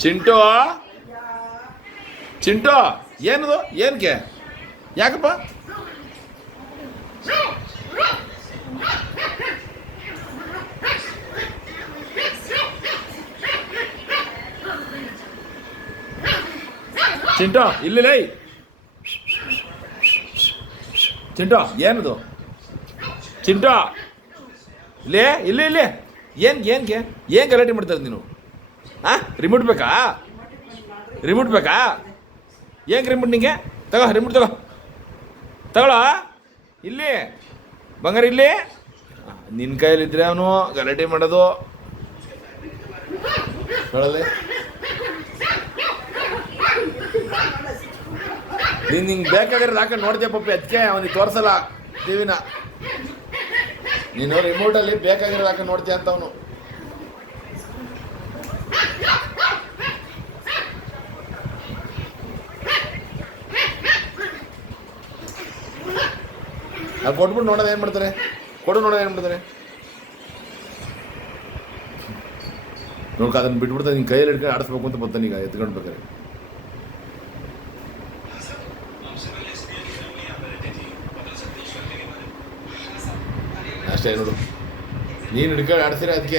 ಚಿಂಟು ಚಿಂಟು ಏನದು ಏನಕ್ಕೆ ಯಾಕಪ್ಪ ಚಿಂಟು ಇಲ್ಲಿ ಚಿಂಟು ಏನದು ಚಿಂಟು ಇಲ್ಲೇ ಇಲ್ಲಿ ಇಲ್ಲಿ ಏನಕ್ಕೆ ಏನು ಗಲಾಟೆ ಮಾಡ್ತಾರೆ ನೀನು ಹಾಂ ರಿಮೋಟ್ ಬೇಕಾ ರಿಮೋಟ್ ಬೇಕಾ ಏನು ರಿಮೋಟ್ ನಿಂಗೆ ತಗೋ ರಿಮೋಟ್ ತಗೊಳ್ಳೋ ಇಲ್ಲಿ ಬಂಗಾರ ಇಲ್ಲಿ ನಿನ್ನ ಕೈಯಲ್ಲಿದ್ದರೆ ಅವನು ಗಲಾಟೆ ಮಾಡೋದು ನೋಡಲ್ಲಿ ನೀನು ನಿಂಗೆ ಬೇಕಾಗಿರೋದು ಹಾಕೊಂಡು ನೋಡ್ತೀಯ ಪಪ್ಪಿ ಅದಕ್ಕೆ ಅವನಿಗೆ ತೋರಿಸಲ್ಲ ಟಿವಿನ ನೀನು ರಿಮೋಟಲ್ಲಿ ಬೇಕಾಗಿರೋದು ಹಾಕೊಂಡು ನೋಡ್ತೀಯ ಅಂತ ಅವನು ಅದು ಕೊಟ್ಬಿಟ್ಟು ನೋಡೋದು ಏನು ಮಾಡ್ತಾರೆ ನೋಡೋದು ಏನು ಮಾಡ್ತಾರೆ ನೋಡ್ಕ ಅದನ್ನು ಬಿಟ್ಬಿಡ್ತಾರೆ ನಿನ್ನ ಕೈಯಲ್ಲಿ ಹಿಡ್ಕೊಂಡು ಆಡಿಸ್ಬೇಕು ಅಂತ ಬರ್ತಾನೆ ಈಗ ಎತ್ಕೊಂಡು ಬೇಕಾರೆ ಅಷ್ಟೇ ನೋಡು ನೀನು ಹಿಡ್ಕೊಂಡು ಆಡ್ಸಿರ ಅದಕ್ಕೆ